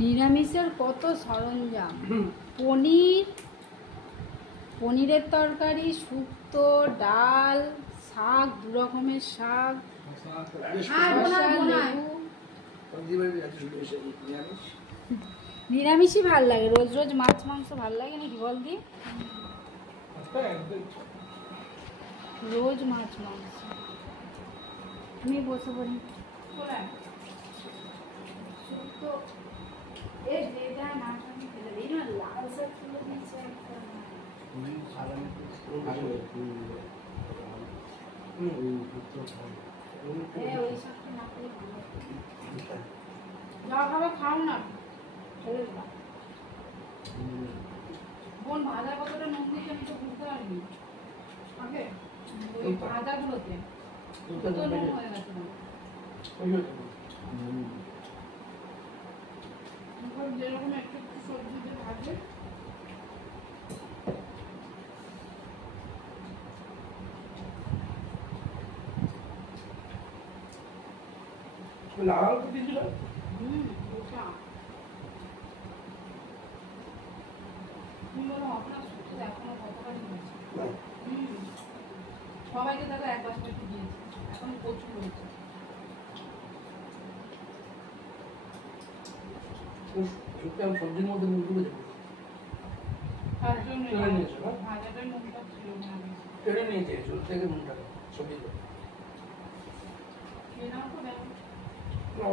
নিরামিষের কত সরঞ্জাম, পনিরের তরকারি, শুক্তো, ডাল, শাক, 2 রকমের শাক, নিরামিষই ভাল লাগে। রোজ রোজ মাছ মাংস ভাল লাগে নাকি বল দি? রোজ মাছ মাংস। তুমি বসে পড়ি। শুক্তো লাল শাক তুলে দিয়েছে একটা। খাও না, বোন ভাজা কতটা নুন দিয়েছে আমি তো বুঝতে পারিনি। আগে ওই ভাজাগুলোতে কত নুন হয়ে গেছে না, যেরকম একটু একটু সবজি দিয়ে ভাজে। লাল দিয়েছিল। সবাইকে দেখো 1 বাস্কেট দিয়েছে, এখন প্রচুর হয়েছে। সবজির মধ্যে নুন তুলে টেনে নিয়েছে থেকে নুনটা সবজি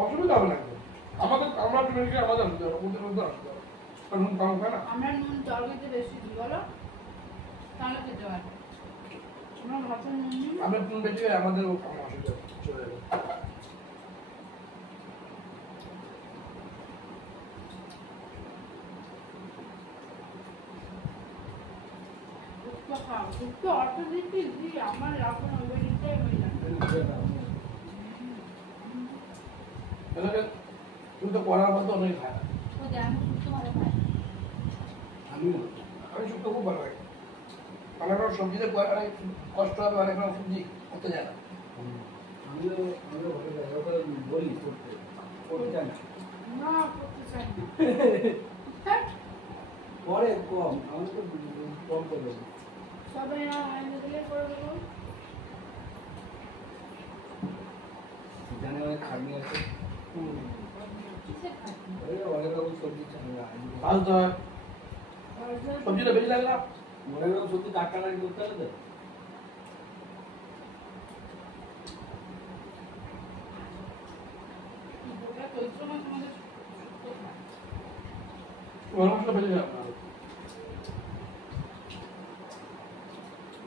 অসুবিধা হবে না। আমাদের আমরা টেনে আমাদের আনতে হবে, ওদের মধ্যে আসতে হবে। নুন কম খায় না, আমরা নুন তরকারিতে বেশি দিই বলো, তাহলে খেতে পারে। আমরা ভাতে নুন দিই, আমরা নুন বেশি খাই, আমাদের অসুবিধা চলে যাবে। আমার এখন ওইটাই হয়ে যায়। তুমি তো করার মতো অনেক খায় না। আমি শুক্তো খুব ভালো লাগে। অনেক রকম সবজিতে কষ্ট হবে, অনেক রকম সবজি করতে যায় না। বলি করতে চাই না, করতে চাই না। পরে কম, আমি তো কম করে দেবো। সবাই করে দেবো। জানে অনেক খাটনি আছে, অনেক রকম সবজি সবজিটা বেশি লাগে না, অনেক রকম সবজি টাটকা টাটকি করতে হবে তো।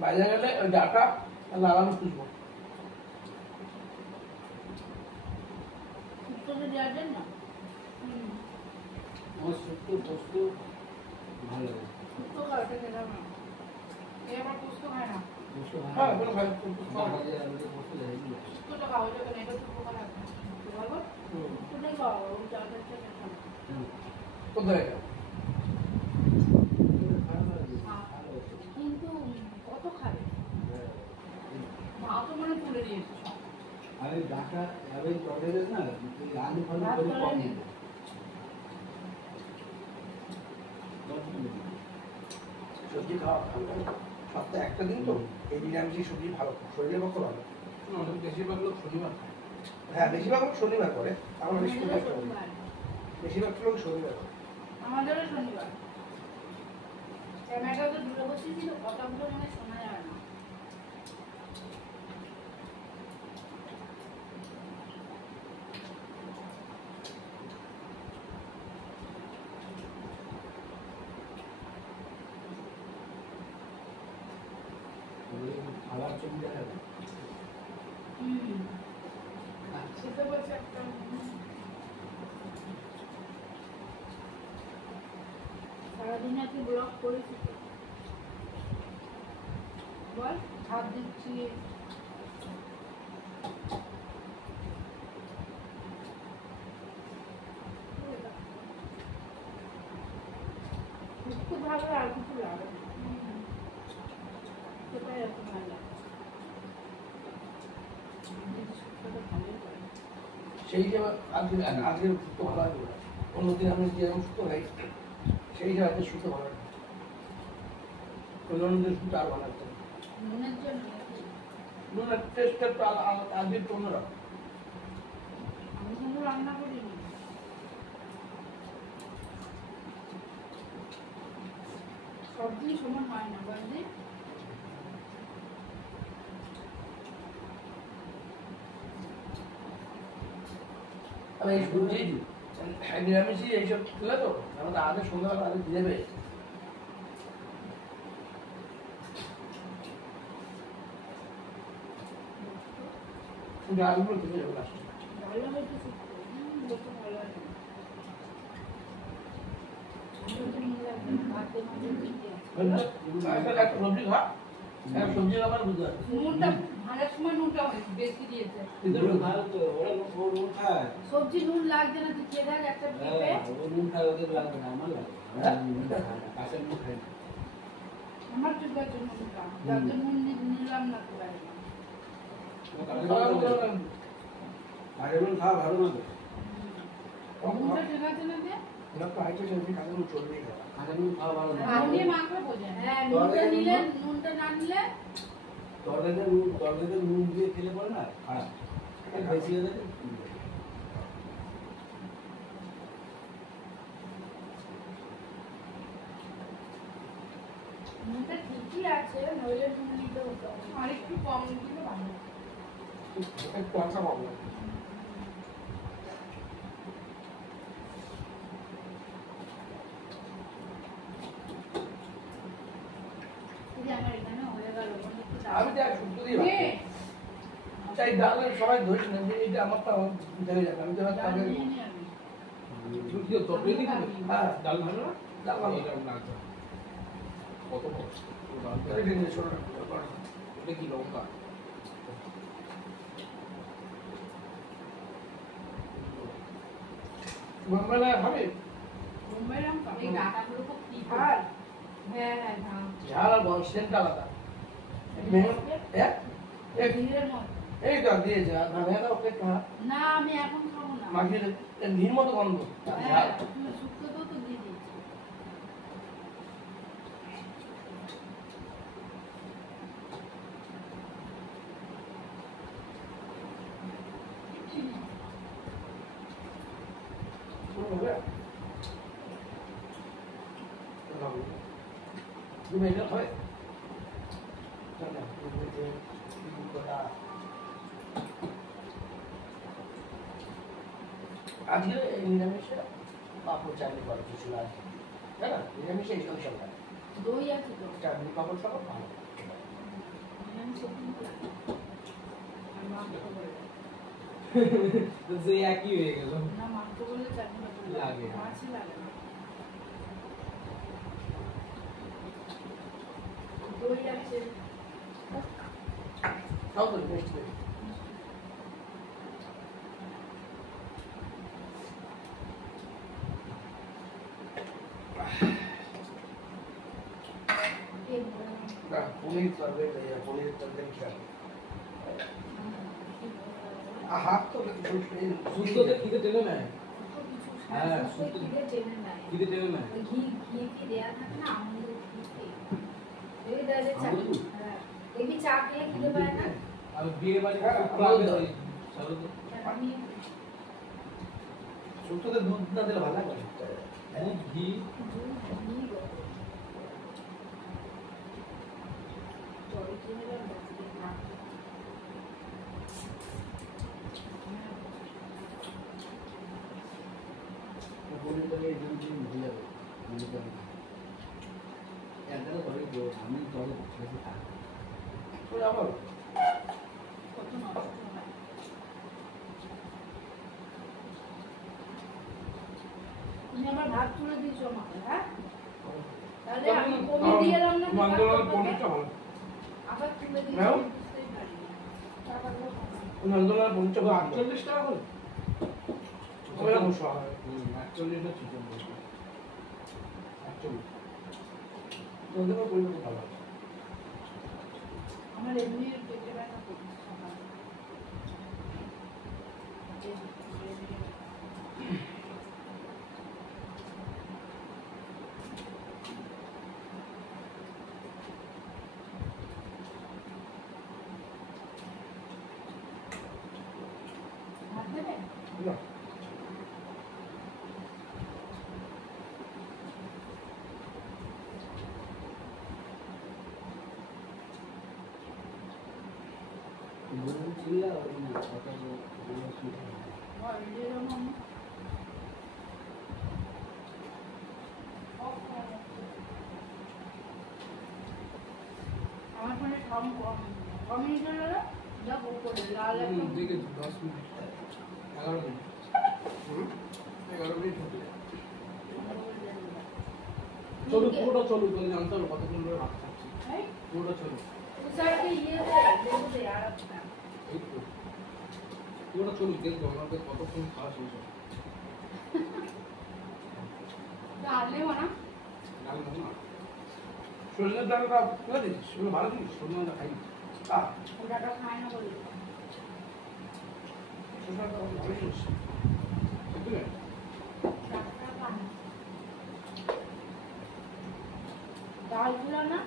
বাইরে গেলে ওই ডাটা লাগানো খুঁজবো। আমার শুক্তো পোস্ত ভালো লাগে। পোস্ত খায় না। হ্যাঁ, কোনো ভাই পোস্তটা খাওয়া যাবে না, এটা তো পোকা লাগবে। বলো কোথায় খাওয়া ওই চালটা কোথায় এটা? কিন্তু কত খাবে, মা তো মনে তুলে দিয়েছে। আরে ডাটা আরে টমেটো না আলু ফালু করে কম দিই। সবজি খাওয়া সপ্তাহে একটা দিন তো এই নিরামিষ সবজি ভালো, শরীরের পক্ষে ভালো। বেশিরভাগ লোক শনিবার খায়। হ্যাঁ, বেশিরভাগ লোক শনিবার করে, আমার বেশিরভাগ লোক শনিবার করে। আমাদেরও শনিবার। ক্যামেরাটা তো দূরে বসিয়েছিল, কথাগুলো মনে শোনা যায় না। খাবার ছবি দেখা যাবে। সারাদিন আর কি ব্লগ করেছি, বল ভাত দিচ্ছি, খুব ভালো আর কিছু লাগে না, সেটাই এত ভালো লাগে। সেই হিসাবে আজকের শুক্তো ভালো হবে না। অন্যদিন আমি যেরকম শুক্তো খাই সেই হিসাবে আজকে শুক্তো ভালো লাগে ওই অন্যদিন শুক্তো আর ভালো লাগতো না। নুনের জন্য নুনের টেস্টটা একটু আজকে একটু অন্যরকম। আমি কিন্তু রান্না করিনি। সব দিন সমান হয় না বলছি। আমি এই সবজি নিরামিষই এইসব খেলে তো আমাদের আগে সন্ধ্যাবেলা আগে দিয়ে দেবে ডালগুলো খেতে যাবো লাস্টে। ভালো হয়েছে শুক্তো। লোকে ভালো হয় না। আমি তো নিয়ে যাবো। ভাতে মাঝে দিতে আছে। একটা সবজি খা একটা সবজি খাবার বুঝতে পারছি নুনটা ভাজার সময় নুনটা বেশি দিয়েছে। ওরা ভালো তো, ওরা নুন খায়। সবজি নুন লাগছে না, তুই খেয়ে দেখ একটা পেঁপে। হ্যাঁ, ও নুন খায়, ওদের লাগবে না, আমার লাগে। আমি নুন খাই না, কাঁচা নুন খাই না। আমার চুল আছে নুনটা, যার জন্য নুন নিলাম না তো বাইরে। কাঁচা নুন খাওয়া ভালো না তো। নুনটা ঠিক আছে না যে? ওরা তো আইটা সবজি খাতে চলবেই না কাঁচা নুন খাওয়া ভালো না। হাত দিয়ে মাখলে বোঝে। হ্যাঁ, নুনটা নিলে, নুনটা না নিলে তরকারিতে নুন দিয়ে খেলে পরে না খারাপ। বেশি হয়ে যাবে। নুনটা ঠিকই আছে, নইলে নুন নিতে হতো। আর একটু কম দিলে ভালো। একটু আশা পাবো এই যে আমার এখানে হয়ে গেল, একটু ডাল। আমি তো এক শুক্তো দিয়ে ভাত খাই। চাই ডালের সবাই ধরিস না যে এটা আমারটা আমার ধরে যাবে আমি তো এবার ডাল তাদের নিয়ে নি আমি। হ্যাঁ ডাল ভালো না? ডাল ভালো। এটা লাগবে। কত বড়? ও ডাল এটা কিন্তু ছোট না, এটা কি লঙ্কা? বোম্বেলা খাবে বোম্বাই লঙ্কা। এই ডাটাগুলো খুব তিতা। হ্যাঁ, হ্যাঁ, ঝাল। ঝাল আর বড় সেন্ট আলাদা মেহমান হ্যাঁ এই ঘিরের মতো। এই তো দিয়েছে আর ভেঙে ওকে খা না, আমি এখন খাবো না। মাখিয়ে ঘির মতো গন্ধ আর হ্যাঁ, ঝাল তুমি শুক্তোতেও তো দিয়ে দিয়েছি। হবে তুমি এটা হয় আজকে এই নিরামিষে পাপড় চাটনি করে কিছু না তাই না নিরামিষে এই সব সব খায় দই আছে তো। চাটনি পাপড় সব ভালো আমি সত্যি লাগে। আর মাংস বলে। তো সেই একই হয়ে গেল। না, মাংস বলে চাটনি পাপড় লাগে। মাছই লাগে না। দই আছে। সব তো বেস্ট করে তেল ভরে না। না পনির তরকারি পনির তরকারি খায় হাত তো শুক্তোতে খিদে টেনে নেয়। শুক্তো কিছু হ্যাঁ, শুক্তো শুক্তো- খিদে টেনে নেয়। খিদে টেনে নেয়। ওই ঘি কি দেয়া থাকে না, আমুল ঘি। এই দেয় যে চা। আমুল? হ্যাঁ। দেখবি চা খেলে খিদে পায় না? আর বিয়ে বাড়ি হ্যাঁ, শুক্তো আমুল আগে দাও। ওই চালুতে আমি শুক্তোতে দুধ না দিলে ভালো লাগে দুধ, ঘি, দুধ ঘি গো। জল কিনে নিলাম, ব্যাস, দিয়ে ভাত। পনির তরকারি দুধ দিয়ে ভুলে যাবে। পনির তরকারি। একগাল করে দিও, আমি তবে বেশি খাই। শোনো আমার কত নষ্ট হয়। তুমি আমার ভাত তুলে দিয়েছো আমাকে, হ্যাঁ? তাহলে আমি পনির দিয়ে এলাম না, নন্দলাল পনিরটা ভালো। আবার তুলে দিয়েছি, নাও। বুঝতেই পারিনি। টাকাগুলো কম। নন্দলাল পঞ্চ 48 টাকা করে? ওই অবশ্য হয় 48 না 46? 48। নন্দলাল পরিমাণ ভালো আমার এমনি পেটে ব্যথা করছে সকালে। না ছিল ওই না কথা আমার ফোনে কম মিনিট হলো না যা বউ করে লাল একদম দিকে 10 মিনিট 11 মিনিট 11 মিনিট হবে চলো পুরোটা চলো তাহলে জানতে হবে কতক্ষণ ধরে রাখতে হচ্ছে এই পুরোটা চলো উসারকে ইয়ে দে লেবু দে আর একটা এই তো পুরোটা চলো দেখবো আমাদের কতক্ষণ খাওয়া শেষ হবে ডালে না জানবো না সজনের ডালটা তুলে দিচ্ছিস সেগুলো ভালো জিনিস সন্ধ্যা খাই ওটা খায় না বলি সজনের ডাল ভালো জিনিস বুঝলে ডালটা খায় না ডালগুলো না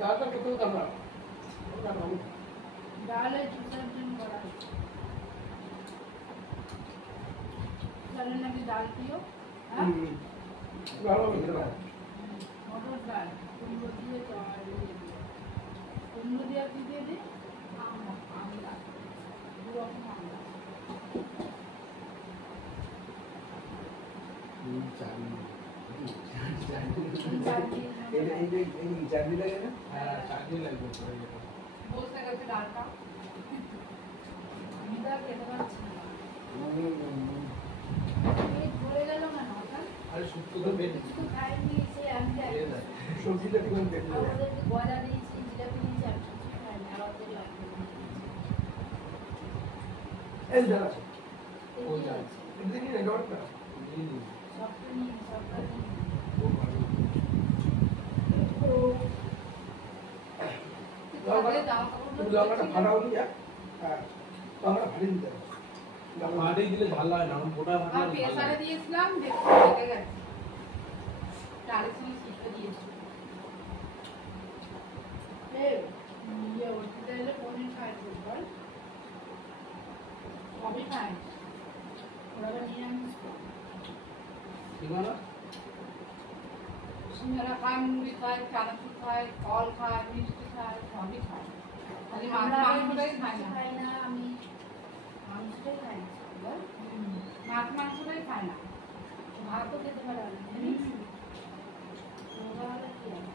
ডালটা খেতে হতো আমরা ওটা ভালো ডালে জুসের জন্য করা হয়েছে জানেন নাকি ডাল দিও হ্যাঁ ভালো খেতে পারে মটর ডাল কুমড়ো দিয়ে কুমড়ো দিয়ে কি দিয়ে দিই আমলা দু রকম আমলা চাটনি লাগে না হ্যাঁ চাটনি লাগবে পরে যেটা বসে গেছে ডালটা আমি তো আর খেতে পারছি না পেট ভরে গেল না হঠাৎ আরে শুক্তো তো বেশ কিছু তো খাইনি সে আমি খেয়ে দেয় সবজিটা ঠিক মতো দেখতে হবে আমাদেরকে গজা দিয়েছি জিলাপি দিয়েছি আমি কিছু খাইনি আর ওদের লাগবে এই ডাল আছে কোন ডাল? এটা দেখি না ডালটা নিয়ে নিই সবটা নিয়ে সবটা নিয়ে খুব ভালো লঙ্কাটা ফাটা হলে যা হ্যাঁ লঙ্কাটা ফাটিয়ে দিতে হবে মাটি দিলে ভালো হয় না মোটা ভালো আর হয় পেছারে দিয়েছিলাম দেখতে লেগে গেছে ডালের সঙ্গে সিদ্ধ দিয়েছি ইয়ে ওটিতে এলে পনির খায় বল সবই খায় ওরা আবার নিরামিষ ঠিকানা সিঙ্গারা খায় মুড়ি খায় চানাচুর খায় ফল খায় মিষ্টি খায় সবই খায় খালি মাংসটাই খায় না খাই না আমি মাংসটাই খাই না বল মাছ মাংসটাই খায় না ভাতও খেতে পারে না জানিস রোগা হলে কি হবে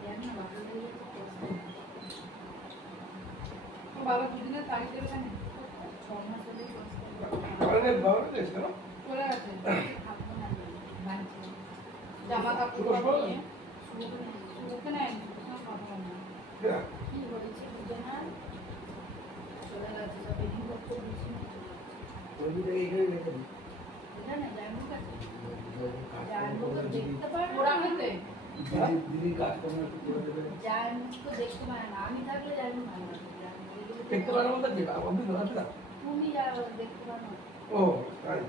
দেখ না বাবা দিলে তো বাবা দুদিনের তারিখ দেবে কেন 6 মাস হলেই বসতে বাবারে বাবারে দেশ কেন চলে গেছে থাকবো না বাড়িতে জামা কাপড় শুভ সকাল। নিয়ে শুরুতে নেয় কথা বলে না হ্যাঁ কি হয়েছে বুঝে না চলে গেছে সব এদিন করতে দিচ্ছি না ওইটা এখানে রেখে দিই এটা না জানবো কাছে জানবো তো দেখতে পারে ওরা না খেতে দিদি কাজকর্ম একটু করে দেবে জানবো তো দেখতে পারে না আমি থাকলে জানবো ভালো লাগে দেখতে পারো বলতে কি আপনি না আছে না তুমি যা দেখতে পারো না। ও তাই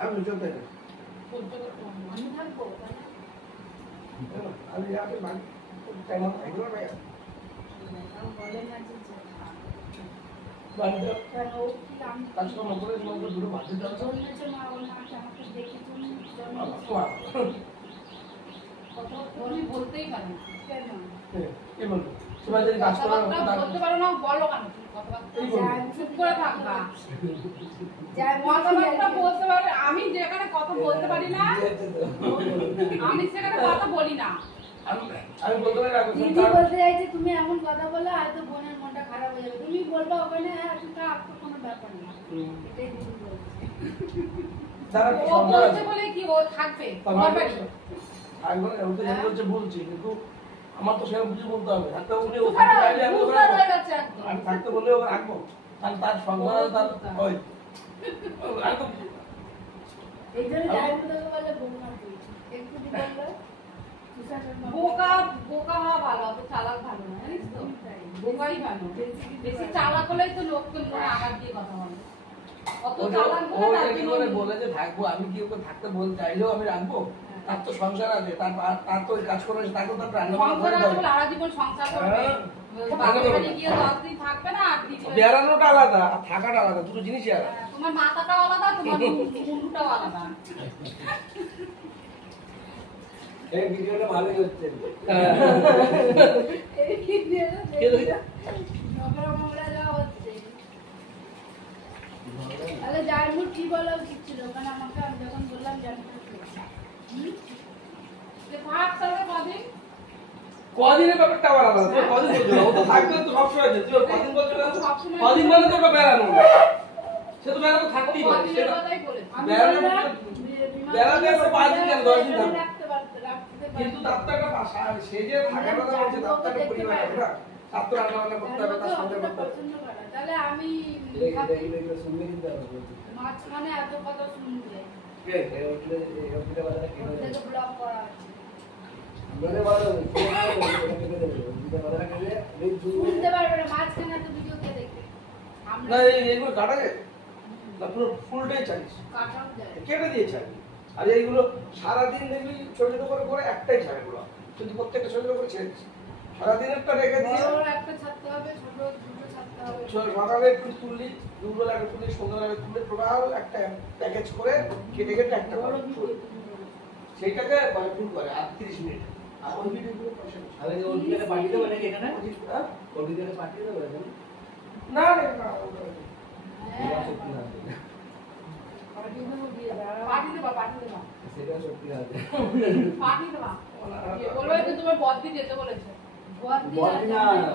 আমি চলতে না সহ্য করতে পারে না। আমি থাকবো ওখানে আমি আপনি বাড়ি টাইম এগুলো ভাই আমি বলে না যে থাক। বাড়িতে কারণ ও কি আমি কাজকর্ম করে তোমাকে দুটো বাড়িতে যাও জন্মেছে মা ওর মাকে আমাকে দেখে তুমি জন্মেছে কত উনি বলতেই পারে না কেন কি বলবো সবাই যদি কাজ করে কথাবার্তা বলতে পারো না বলো কেন তুমি কথাবার্তা এই বলবো। চুপ করে থাকবা যাই কথাবার্তা বলতে পারে আমি যেখানে কথা বলতে পারি না আমি সেখানে কথা বলি না আমি বলতে পারি না দিদি বলতে চাইছে তুমি এমন কথা বলো হয়তো বোনের মনটা খারাপ হয়ে যাবে তুমি বলবা ওখানে হ্যাঁ তুমি থাক তো কোনো ব্যাপার না এটাই দিদি বলছে যারা ও বলছে বলে কি ও থাকবে তোমার বাড়ি বলছে বলছি কিন্তু আমার তো সেরকম কিছু বলতে হবে থাকতে উনি ও চুপ থাকতে করো, চাইলে আমি ওকে বুঝতে রাখবো। হয়ে গেছে একদম। আমি থাকতে বললে ওকে রাখবো তাহলে তার সংসার তার ওই একদম এই জন্য যাই তোকে বলে বৌমা বলছি একটু দি বললো বোকা বোকা হওয়া ভালো অত চালাক ভালো না জানিস তো বোকাই ভালো বেশি চালাক হলেই তো লোককে মনে আঘাত দিয়ে কথা বলে অত ও চালাক ও বলে তার কি জন্য করে বলে যে থাকবো আমি কি ওকে থাকতে বলতে চাইলেও আমি রাখবো তার তো সংসার আছে তার তো ওই কাজ করে তাকে তো রান্না সংসার আছে বলে সারা জীবন সংসার করবে বাপের বাড়ি গিয়ে 10 দিন থাকবে না, আর দিদি বাড়ি- বেড়ানোটা আলাদা আর থাকাটা আলাদা, দুটো জিনিসই আলাদা। তোমার মাথাটাও আলাদা, তোমার মুন্ডুটাও আলাদা। এই ভিডিওটা ভালোই হচ্ছে। এই ভিডিওটা কে দেখি? নোংরা যাওয়া হচ্ছে। তাহলে জানবুর কি বলা উচিত ছিল? কারণ আমাকে আমি যখন বললাম জানবুর যে থাক তাহলে কদিন। কদিনের ব্যাপারটা আবার আলাদা, তুমি কদিন বলছো না, ও তো থাকবে তো সবসময় যে, তুমি কদিন বলছো না, সবসময়- কদিন মানে তো ওটা বেড়ানো না। সে তো বেড়ানো থাকতেই পারে, কদিনের সেটা কথাই বলেছে। বেড়ানো বেড়াতে এসে 5 দিন কেন 10 দিন থাকবে। রাখতে পারতে রাখতে কিন্তু তার তো একটা বাসা, সে যে থাকার কথা বলছে তার তো একটা পরিবার আছে না, তার তো রান্না বান্না করতে হবে, তার সঙ্গে করতে হবে। পছন্দ করে। তাহলে আমি এটা শুনবে কিন্তু আবার বলতে। মাঝখানে এত কথা শুনবে কে? এই হোটেলে এই হোটেলে বাজারে কি ওর হলো? থেকে ব্লক করা আছে। বলে বলো, এটা কেটে দেবে। হোটেলে বাজারে গেলে এই শুনতে পারবে না, মাঝখানে এত ভিডিও কে দেখবে? না আমরা এইগুলো কাটা যায় না, পুরো ফুলটাই চাইছি, কাটাও যায়। কেটে দিয়েছে আর কি। আর এইগুলো সারাদিন দেখবি শরীরের উপরে করে একটাই ছাড়ে এগুলো, কিন্তু প্রত্যেকটা শরীরের উপরে ছেড়ে দিচ্ছে। সারাদিনেরটা রেখে দিয়ে বড় বড় একটা ছাড়তে হবে, ছোট দুটো ছাড়তে হবে। সকালে একটু তুললি, দুপুরবেলা একটা তুললি, সন্ধ্যাবেলা তুললে, টোটাল একটা প্যাকেজ করে কেটে কেটে একটা বড় করে ভিডিও। সেইটাকে মানে ফুল করে আর 30 মিনিট। আর ওই ভিডিওগুলো পয়সা নেই। আরে ওর ভিডিওটা পাঠিয়ে দেবো নাকি এখানে? হ্যাঁ? ওর ভিডিওটা পাঠিয়ে দেবো এখানে? না না না, সেটা হ্যাঁ, সত্যি না। পাঠিয়ে দেবো দিয়ে দাও। পাঠিয়ে দেবা, পাঠিয়ে দেবা। সেটা সত্যি না। পাঠিয়ে দেবা। বলবে যে তোমার বদ্দি যেতে বলেছে। বদ্দি বলবি না। না।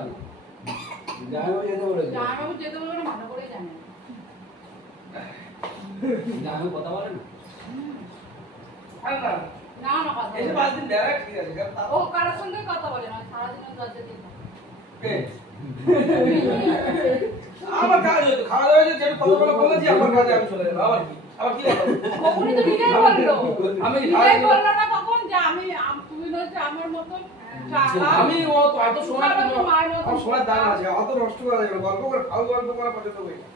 জামাইবাবু যেতে বলেছে। জামাইবাবু যেতে বলবে না, ভালো করেই জানে। জামাইবাবু কথা বলে না? আর না, না না কথা এই যে বলে 5 দিন বেড়া ঠিক আছে, কারণ তা- ও কারোর সঙ্গে কথা বলে না, সারাদিন দরজা দিয়ে থাকে। কে? আমার কাজ হতো, খাওয়া দাওয়া হয়েছে, যেটা কতগুলো বলেছি, আমার কাজে আমি চলে যাবো। আবার কি বলো? তখনই তো নিজেই বললো। আমি নিজেই বললো না তখন যে তুমি হচ্ছে আমার মতন চালা। আমি অত সময় আমার মতো মায়ের মতো। আমার সময় দাম আছে, অত নষ্ট করা যাবে না। গল্প করে ফাউ গল্প করা পছন্দ করি না।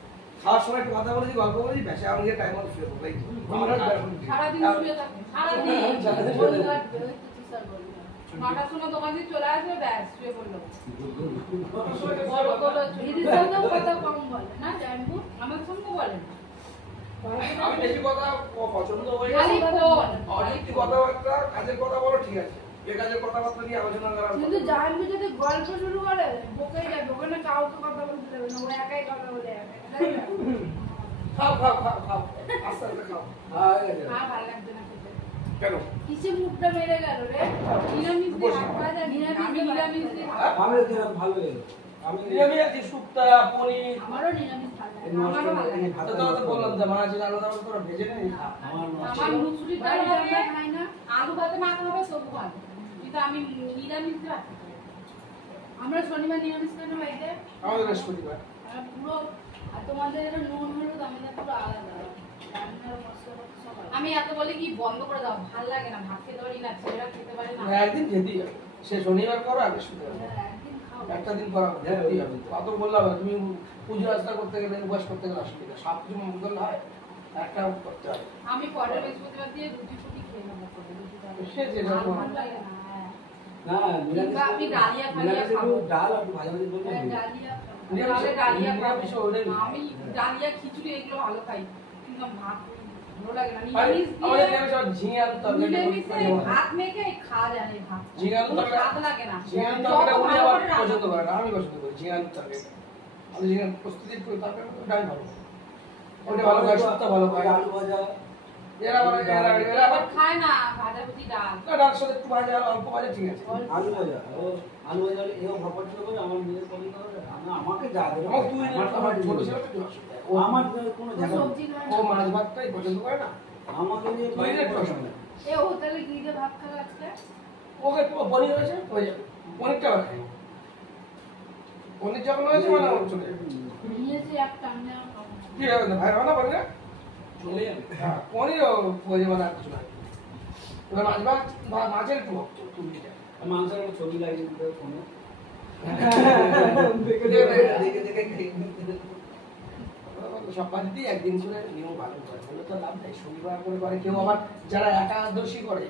খাওয়ার সময় একটু কথা বলেছি, গল্প বলেছি, বেশি আমি টাইম মতো শুয়ে পড়বো, এই তো। আমার কাজ। সারাদিন শুয়ে থাকে, সারাদিন। বলে কাটবে, ওই তো তুষার বলবে। 9টার সময় দোকান দিয়ে চলে আসবে, ব্যাস শুয়ে পড়লো। দিদির সঙ্গেও কথা কম বলে না জানবু? আমার সঙ্গে বলেন আমি বেশি কথা পছন্দ করি না। খালি ফোন। অনেক কথাবার্তা, কাজের কথা বলো ঠিক আছে, বেকাজের কথাবার্তা নিয়ে আলোচনা করা কিন্তু জানবু যদি গল্প শুরু করে বকেই যাবে, ওখানে কাউকে কথা বলতে দেবে না, ও একাই কথা বলে যাবে, তাই না? খাও খাও খাও খাও, আস্তে আস্তে খাও। হ্যাঁ, এই যে। আর ভালো লাগছে না খেতে। কেন? কিসে মুখটা মেরে গেল রে? নিরামিষ দিয়ে ভাত খাওয়া যায়, আমি নিরামিষ দিয়ে ভাত খাই। আমি খেলাম ভালো এলো। আমি নিরামিষ আছে, শুক্তা, পনির। আমারও নিরামিষ ভালো লাগে। আমারও ভালো লাগে। তো তো বললাম যে মাছ আলাদা আলাদা করে ভেজে নেই। আমার আমার মুসুরির ডাল বাড়িতে হবে, আমরা খাই না। আলু ভাতে মাখা হবে, সবু ভালো। কিন্তু আমি নিরামিষ দিয়ে ভাত খাই। আমরা শনিবার নিরামিষ খাই না বাড়িতে। আমাদের বৃহস্পতিবার। আর পুরো আর তোমাদের এটা নুন হলুদ আমাদের পুরো আলাদা। রান্নার মশলাপাতি সব আলাদা। আমি এত বলি কি বন্ধ করে দাও, ভাল লাগে না, ভাত খেতে পারি না, ছেলেরা খেতে পারে না। একদিন খেতেই হবে, সে শনিবার করো আর বৃহস্পতিবার করো। হ্যাঁ, একদিন খাও। একটা দিন করা খেতেই হবে। অত বললাম না, তুমি পুজো আর্চনা করতে গেলে, উপবাস করতে গেলে অসুবিধা, সব কিছু মঙ্গল করলে হয়, একটা করতে হয়। আমি পরের বৃহস্পতিবার দিয়ে রুটি ফুটি খেয়ে নেবো করে, রুটি ডাল। সে যেটা আর করো। ভালো লাগে না, হ্যাঁ। না, নিরামিষ আমি ডালিয়া ফালিয়া নিরামিষ একটু খাবো। ডাল আর একটু ভাজাভাজি করলে হ্যাঁ, হবে। ডালিয়া খাও। তাহলে ডালিয়া খাবো। নিরামিষ ওটাই। আমি ডালিয়া খিচুড়ি এগুলো ভালো খাই, কিন্তু ভাত ভালো লাগে না। আর নিরামিষ আমাদের দিয়ে নিরামিষ আবার ঝিঙে আলুর তরকারি নিরামিষে করে। ভাত মেখে খাওয়া যায় না, এই ভাত। ঝিঙে আলুর কোনো তরকারি- স্বাদ লাগে না। ঝিঙে আলুর যত তরকারিটা উনি ভালো আবার করে রান্না পছন্দ করো। করে না, আমি পছন্দ করি ঝিঙে আলুর তরকারি। আমি ঝিঙে প্রস্তুতি করে তরকারি ওটাই ভালো। ওটা ভালো খায়, শুক্তা ভালো খায়। আলু ভাজা। এরা আবার এরা আবার খায় না ভাজাভুজি ডাল। ডাল সাথে একটু ভাজা, অল্প ভাজা ঠিক আছে। আলু ভাজা। ও আলু ভাজা হলে এও ভাপা ছিল করে আমার নিজের পছন্দ করে। আমাকে যা দেবে। আমার তুই আমার ছোট ছিল। ছেলে তো একটু অসুবিধা। ও আমার কোনো ও জায়গা সবজি খায় ও না। মাছ ভাতটাই পছন্দ করে না। আমাকে নিয়ে ওই যে একটু অসুবিধা। এ ও তাহলে কি দিয়ে ভাত খাবে আজকে? ওকে পনির হয়েছে হয়ে যাবে, পনিরটা আবার খাই। পনির যখন হয়েছে মানে আমার চলে যাবে। নিয়েছি একটা, আমি আর খাবো না। কি হবে না ভাই, হবে না পনির? চলে যাবে। হ্যাঁ, পনির হয়ে যাবে না, আর কিছু না। এবার মাছ ভাত বা মাছের একটু ভক্ত তুমি যা। মাংসের একটা ছবি লাগিয়ে দিতে হবে ফোনে। দেখে দেখে সব বাড়িতেই একদিন করে নিয়ম পালন করে, বলে তো লাভ নেই। শনিবার করে করে কেউ আবার যারা একাদশী করে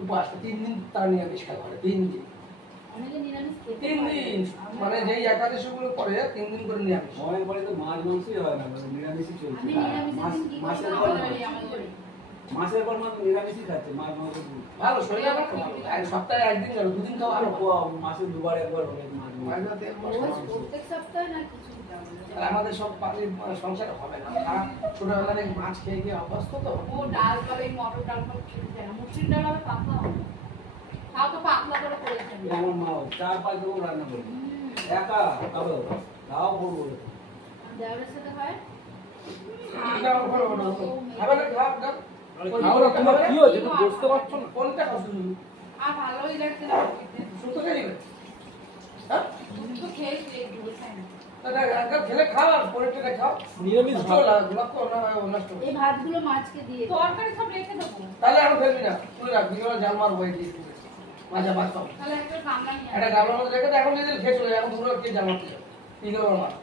উপবাস 3 দিন তারা নিরামিষ খায় ঘরে, 3 দিন। অনেকে নিরামিষ খেতে 3 পারে। দিন মানে যেই একাদশী গুলো করে 3 দিন করে নিরামিষ। অনেক পরে তো মাছ মাংসই হয় না, মানে নিরামিষই চলছে। আমি নিরামিষের দিন কি করি মাছের না পর বলে মাছ। আমি করি। মাছের পর মাছ নিরামিষই খাচ্ছে, মাছ মাংস দুধ। ভালো শরীরে ভালো। সপ্তাহে একদিন কেন 2 দিন খাওয়া ভালো। মাসে দুবার একবার হলে মাছ মাংস। মাছ না তেল মশলা রোজ মাংস। প্রত্যেক সপ্তাহে না কিছু আর আমাদের সব বাড়ির সংসার হবে না। আমরা ছোটবেলা থেকে মাছ খেয়ে খেয়ে অভ্যস্ত তো। ও ডাল করে মটর ডাল করে খেতে চায় না, মুসুর ডাল হবে পাতলা হবে, তাও তো পাতলা করে করেছেন। এই আমার মা 4-5 রকম রান্না করে, একা খাবো তাও করবো। দেওয়ারের সাথে হয় এটা আমার ভালো না। খাবে না খাও খাও। খাওয়া তোমার কি হয়েছে? তুমি বুঝতে পারছো না? কোনটা খাও শুধু? আর ভালোই লাগছে না খেতে। শুক্তো খেয়ে নিবে? হ্যাঁ? তো খেয়েছি একটু খাই না। তাহলে একবার খেলে খাও আর পরেরটা খাও। নিরামিষ ভাত। লক্ষ্য না নষ্ট হবে। এই ভাতগুলো মাছকে দিয়ে দিই। তরকারি সব রেখে দেবো, তাহলে আর ফেলবি না। তুই রাখ বিকেলে জাল মারবো এই দিয়ে। মাঝে মাছ পাবো। তাহলে একটা গামলা নিয়ে একটা গামলার মধ্যে রেখে দে, এখন নিজে খেয়ে চলে যায়। এখন তোমরা কে জাল মারতে যাও? তিন নম্বর মাছ।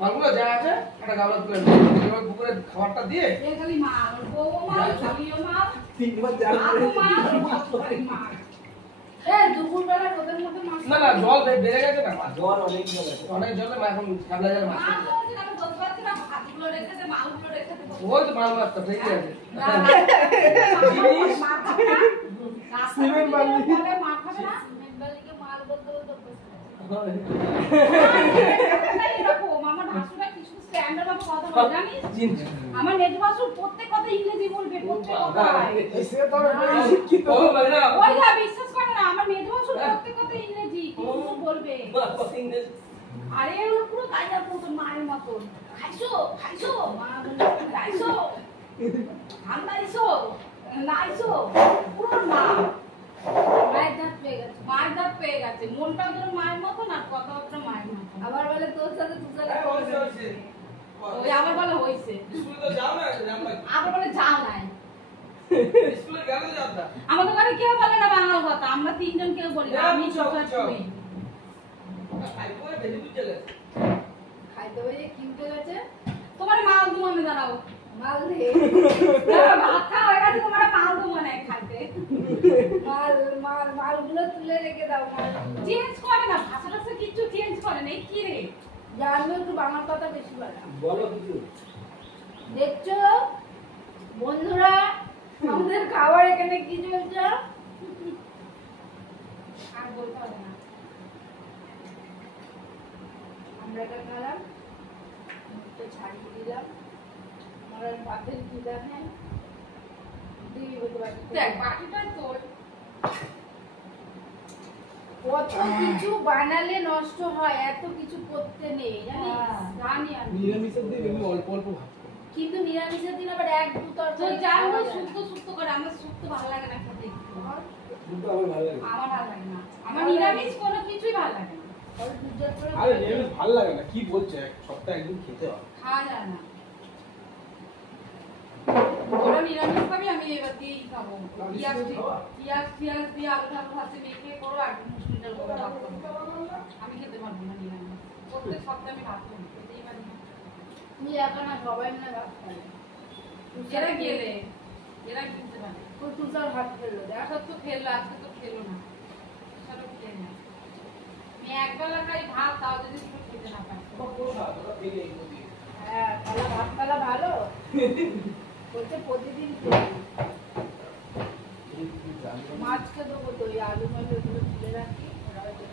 মাছগুলো যা আছে একটা গামলা তুলে নেবে। এবার পুকুরে খাবারটা দিয়ে এই খালি মাছ, ওর বউও মাছ, স্বামীও মাছ, 3বার জাল আলু মাছ, করে মাছ। এই দুপুরবেলা রোদের মধ্যে মাছ না না জল বেড়ে গেছে না মাছ। জ্বর অনেক জল আছে। অনেক জলে এখন গামলা জলে মাছ মাছ খেতে যায়। বলছি না, আমি বলতে পারছি না, ভাতগুলো রেখে দে, মালগুলো রেখে দে। ওই তো মাছ মাছটা ঠিকই আছে। না, না, মা খাবে না? সিমেন্ট বালি। বলে মা খাবে না? সিমেন্ট বালিকে মাল বলতে বলতে অভ্যস্ত এরকম, আমার ভাসুরা কি সুন্দর standard ভাবে কথা বলে, জানিস? আমার নেট ভাসুর প্রত্যেক কথা ইংরেজি বলবে, প্রত্যেক কথায়। সে তো এই শিক্ষিত। বলো ভাই না। ওই না, বিশ্বাস করে না, আমার মেয়ে ভাসুর প্রত্যেক কথা ইংরেজি, কি সুন্দর বলবে। আরে এগুলো পুরো কায়দার মতন, মায়ের মতন। খাইছো, খাইছো, মা বলে, খাইছো, আন্দাইছো, নাইছো, পুরো না। মায়ের ধাপ পেয়ে গেছে। মায়ের দাঁত পেয়ে গেছে, মনটাও যেন মায়ের মতন আর কথাবার্তা মায়ের মতন। আবার বলে তোর সাথে তুষার ওই আবার বলে হইছে, স্কুলে তো যাও না, যাও না। আবার বলে যাও নাই। স্কুলে গেলে যাও না। আমাদের বাড়ি কেউ বলে না বাংলা কথা, আমরা তিনজন কেউ বলি না, আমি ছোট ছুরি। খাই করে বেশি দূর চলে গেছে। খাইতে হয়ে যে কিনতে গেছে তোমার মাল দুমানে দাঁড়াও, মাল দিয়ে ভাত খাওয়া হয়ে গেছে, তোমার মাল দুমানে খাইতে মালগুলো তুলে রেখে দাও মাল চেঞ্জ করে না, ভাষা টাষা কিচ্ছু চেঞ্জ করে না, এই কি রে? জানবে একটু বাংলা কথা বেশি বলা বলো কিছু। দেখছো বন্ধুরা আমাদের খাবার এখানে কি চলছে আর বলতে হবে না। আমরা এটা খেলাম মুখটা ছাড়িয়ে দিলাম আমার পাতের দিদা নেই দিবি বলতে পারছি দেখ বাটিটা তোর, কত কিছু বানালে নষ্ট হয় এত কিছু করতে নেই জানিস জানি আমি। নিরামিষের দিন এমনি অল্প অল্প ভাত খাই। কিন্তু নিরামিষের দিন আবার এক দু তো তরকারি যাই খাওয়া হোক যায় না। শুক্তো শুক্তো করে, আমার শুক্তো ভালো লাগে না খেতে। কিন্তু আমার ভালো লাগে। আমার ভালো লাগে না, আমার নিরামিষ কোনো কিছুই ভালো লাগে না, ওই দুজন করে আরে নিরামিষ ভালো লাগে না, কি বলছে? এক সপ্তাহে একদিন খেতে হয়। খাওয়া যায় না। ওরা নিরামিষ খাবি, আমি এবার দিয়েই খাবো। পিঁয়াজ পিঁয়াজ দিয়ে আলু টালু ভাজে মেখে করো আর মুসুরি ডাল করে ভাত করো। আমি খেতে পারবো না নিরামিষ, প্রত্যেক সপ্তাহে আমি ভাত খাবো, খেতেই পারি না। তুই একা না সবাই মিলে ভাত খাবে এরা গেলে এরা কিনতে পারে, তুই তুষার ভাত খেলো দেখ আজকে তো খেললো, আজকে তো খেলো না, চলো খেয়ে না। আমি একবেলা খাই ভাত, তাও যদি দুটো খেতে না পারি। হ্যাঁ তাহলে ভাত খালা ভালো বলছে প্রতিদিন খেয়ে মাছকে দেবো তো ওই আলু মালু এগুলো তুলে রাখি ওরা হয়তো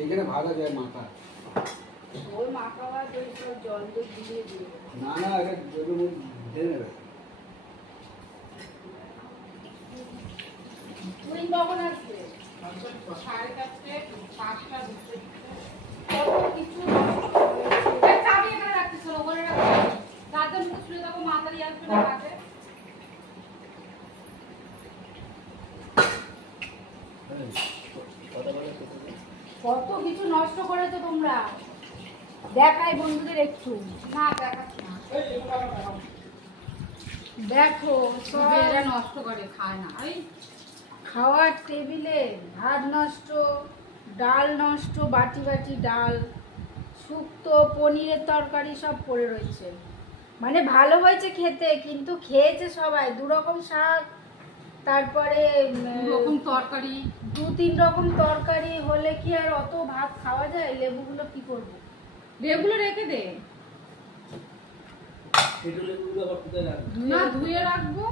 এইখানে ভাজা যায় মাথা। ওই মাখাওয়া ওই সব জল দিয়ে দিয়ে দিয়ে না না, এটা জলের মধ্যে ঢেলে নেবে। তুই কখন আসবে 4:30, 5টা, 2টা। কত কিছু নষ্ট হয়েছে। এই চাবি এখানে রাখছিস, ওখানে রাখছিস। রাতের মধ্যে শুয়ে থাকো, মাতারি আসবে না রাতে। কত কিছু নষ্ট করেছো তোমরা দেখাই বন্ধুদের একটু না দেখাস না, দেখো শুধু এরা নষ্ট করে, খায় না। এই খাওয়ার টেবিলে ভাত নষ্ট ডাল নষ্ট বাটি বাটি ডাল শুক্তো পনিরের তরকারি সব পড়ে রয়েছে মানে ভালো হয়েছে খেতে কিন্তু খেয়েছে সবাই দু রকম শাক তারপরে রকম তরকারি, 2-3 রকম তরকারি হলে কি আর অত ভাত খাওয়া যায়? লেবুগুলো কি করব? লেবুগুলো রেখে দে। পেটে লেবুগুলো আবার কোথায় রাখবো? না ধুয়ে রাখবো।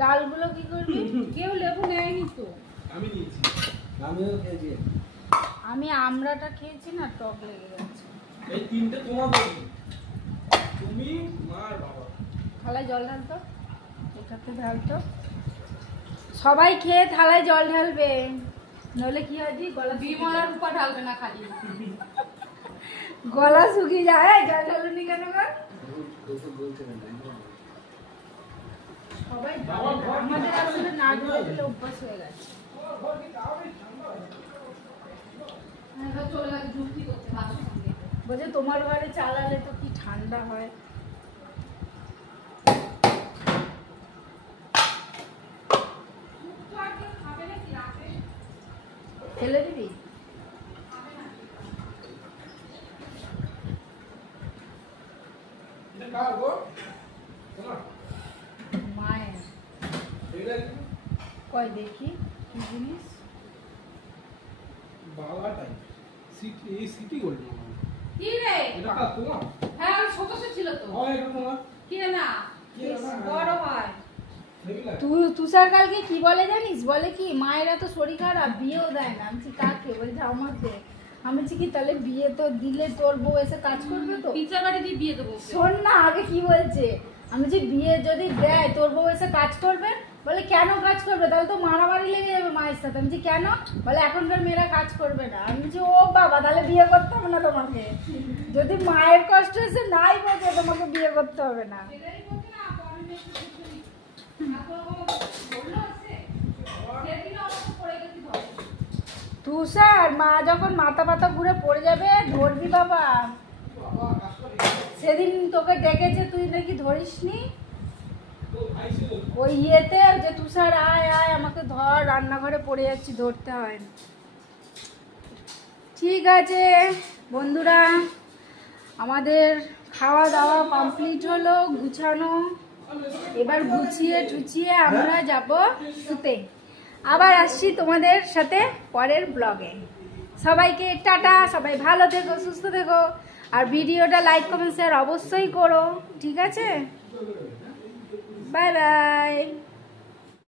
ডালগুলো কি করবি? কেউ লেবু নেয়নি তো। আমি নিয়েছি, আমিও খেয়েছি। আমি আমড়াটা খেয়েছি না, টক লেগে গেছে। এই তিনটে তোমার বাড়ি, তুমি, মা আর বাবা। থালায় জল ঢালতো, এটাতে ঢালতো। সবাই খেয়ে থালায় জল ঢালবে, নইলে কি হয়? গলা বিমলার উপর ঢালবে না খালি। গলা শুকিয়ে যায়। জল ঢালুনি কেন গো? সবাই আমাদের আসলে না ঢেলে দিলে অভ্যাস হয়ে গেছে। এবার চলে গেছে যুক্তি করতে বাসুর সঙ্গে। বলছে তোমার ঘরে চালালে তো কি ঠান্ডা হয়। তো আর কেউ খাবে নাকি রাতে? ফেলে দিবি? এটা কার গো? তোমার? মায়ের। এটা কি? কয় দেখি কি জিনিস। বালাটাই সিটি, এই সিটি গোল্ড না কি রে? এটা কার তোমার? হ্যাঁ ওই ছোট সে ছিল তো। হয় এটা তোমার কি রে না? কি রে না? বড় হয়। দেখলে তুষার কালকে কি বলে জানিস? বলে কি মায়েরা তো শরীর খারাপ, বিয়েও দেয় না। আমি বলছি কাকে? বলছে আমাকে। আমি বলছি কি তাহলে বিয়ে তো দিলে তোর বউ এসে কাজ করবে তো? পিচা বাড়ি দিয়ে বিয়ে দেবো। শোন না আগে কি বলছে। আমি বলছি বিয়ে যদি দেয় তোর বউ এসে কাজ করবে? বলে কেন কাজ করবে? তাহলে তো মারামারি লেগে যাবে মায়ের সাথে। আমি বলছি কেন? বলে এখনকার মেয়েরা কাজ করবে না। আমি বলছি ও বাবা, তাহলে বিয়ে করতে হবে না তোমাকে। যদি মায়ের কষ্ট এসে নাই বোঝে তোমাকে বিয়ে করতে হবে না। সেটাই বলছি না, পরে বললো আছে। সেদিন অনেক পড়ে গেছি ধরে। তুষার মা যখন মাথা পাতা ঘুরে পড়ে যাবে ধরবি বাবা। সেদিন তোকে ডেকেছে তুই নাকি ধরিসনি? ওই ইয়েতে যে তুষার আয় আয় আমাকে ধর, রান্নাঘরে পড়ে যাচ্ছি, ধরতে হয় না। ঠিক আছে বন্ধুরা, আমাদের খাওয়া দাওয়া কমপ্লিট হলো, গুছানো। এবার গুছিয়ে টুছিয়ে আমরা যাব শুতে। আবার আসছি তোমাদের সাথে পরের ব্লগে। সবাইকে টাটা, সবাই ভালো থেকো, সুস্থ থেকো। আর ভিডিওটা লাইক কমেন্ট শেয়ার অবশ্যই করো, ঠিক আছে? Bye bye.